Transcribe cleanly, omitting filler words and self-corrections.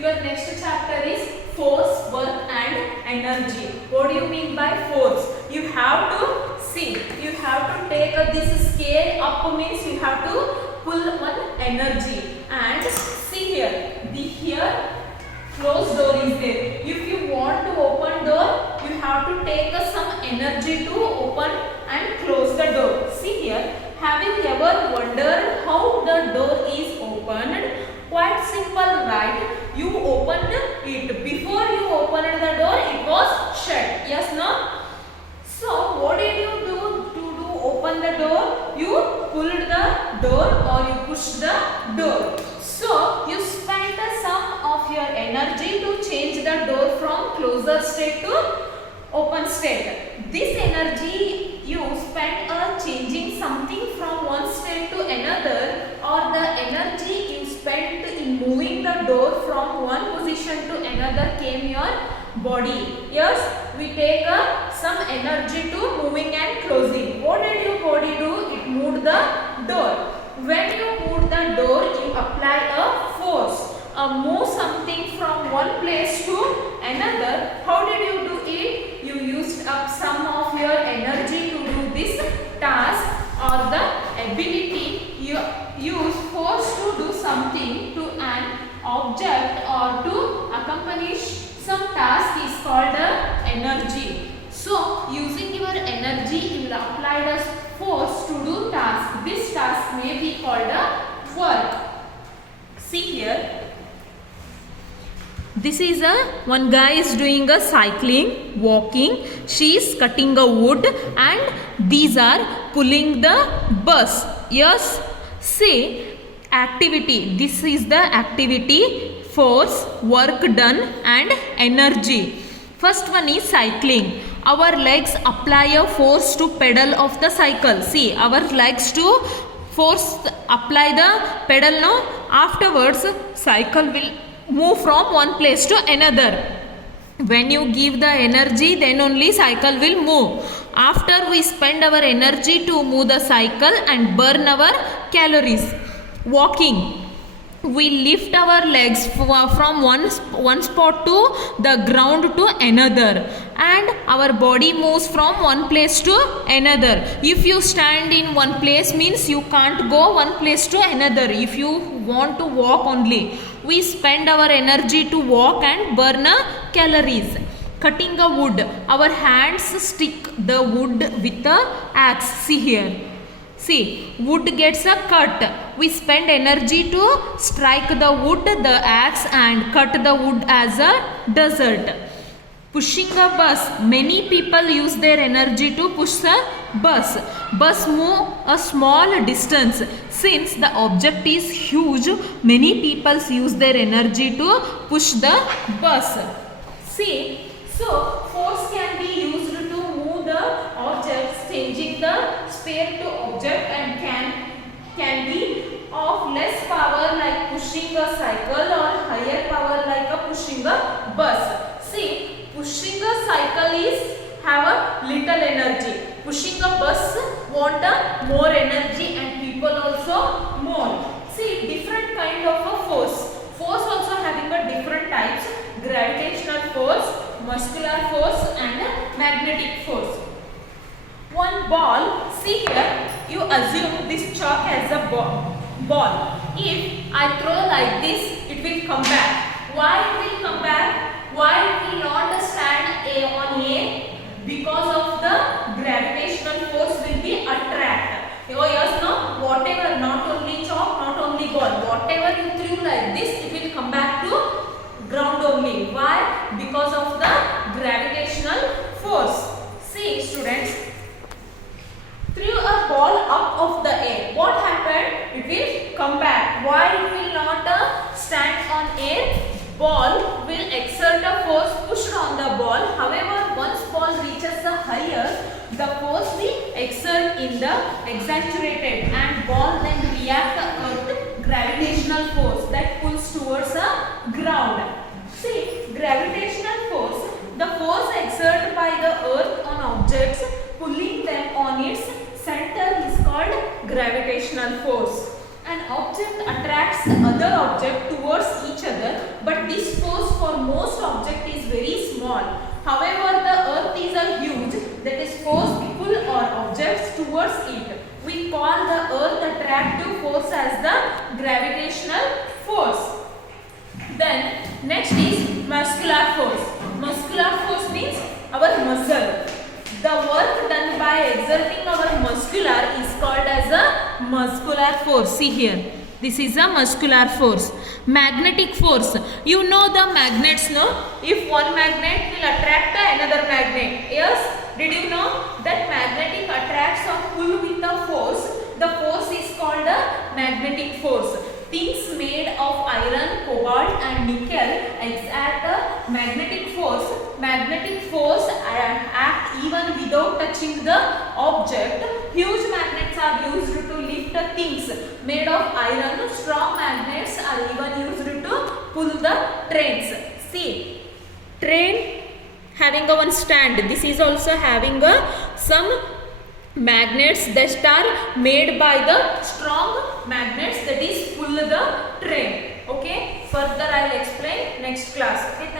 Your next chapter is force, work and energy. What do you mean by force? You have to see. You have to take this scale up means you have to pull one energy. And see here. Here closed door is there. If you want to open door, you have to take some energy to open and close the door. See here. Have you ever wondered how the door is opened? Quite simple, right? You opened it. Before you opened the door, it was shut. Yes, no? So, what did you do to open the door? You pulled the door or you pushed the door. So, you spent some of your energy to change the door from closer state to open state. This energy you spent changing something from one state to another, or the energy you spent in moving the door from one position to another came your body. Yes, we take some energy to moving and closing. What did your body do? It moved the door. When you move the door, you apply a force. Move something from one place to another. How did you do it? You used up some of your energy to do this task, or the ability you use force to do something to an object or to accomplish some task is called energy. So, using your energy, you will apply the force to do task. This task may be called work. See here. This is one guy is doing a cycling, walking. She is cutting a wood, and these are pulling the bus. Yes, say activity. This is the activity, force, work done and energy. First one is cycling. Our legs apply a force to pedal of the cycle. See, our legs to force apply the pedal now. Afterwards, cycle will move from one place to another. When you give the energy, then only cycle will move. After we spend our energy to move the cycle and burn our calories. Walking. We lift our legs from one spot to the ground to another, and our body moves from one place to another. If you stand in one place means you can't go one place to another. If you want to walk only, we spend our energy to walk and burn calories. Cutting a wood. Our hands stick the wood with the axe. See here. See, wood gets a cut. We spend energy to strike the wood, the axe, and cut the wood as a desert. Pushing a bus. Many people use their energy to push a bus. Bus move a small distance. Since the object is huge, many people use their energy to push the bus. See, so force can be used to move the objects, changing the sphere to object, and can be of less power like pushing a cycle, or higher power like a pushing a bus. See, pushing a cycle is have a little energy. Pushing a bus want a more energy, and people also more. See, different kind of a force. Force also having a different types: gravitational force, muscular force and magnetic force. One ball, see here, you assume this chalk as a ball. If I throw like this, it will come back. Why it will come back? Why it will not stand on A? Because of the gravitational force will be attract. Oh yes, no? Whatever, not only chalk, not only ball, whatever you threw like this, it will come back to ground only. Why? Because of the gravitational force. See students, threw a ball up of the air. What happened? It will come back. Why it will not stand on air? Ball will exert a force pushed on the ball. However, once ball reaches the higher, the force will exert in the exaggerated, and ball then react earth gravitational force that pulls towards the ground. See, gravitational force, the force exerted by the earth on objects, pulling them on its center is called gravitational force. An object attracts other object towards each other, but this both attractive force as the gravitational force. Then next is muscular force. Muscular force means our muscle. The work done by exerting our muscular is called as a muscular force. See here, this is a muscular force. Magnetic force, you know the magnets, no? If one magnet will attract another magnet, yes, did you know that magnetic attracts or pull with a force? The force is called a magnetic force. Things made of iron, cobalt and nickel exert a magnetic force. Magnetic force act even without touching the object. Huge magnets are used to lift things made of iron. Strong magnets are even used to pull the trains. See, train having a one stand. This is also having a some magnets that are made by the strong magnets that is pull the train. Okay, further I will explain next class. Okay.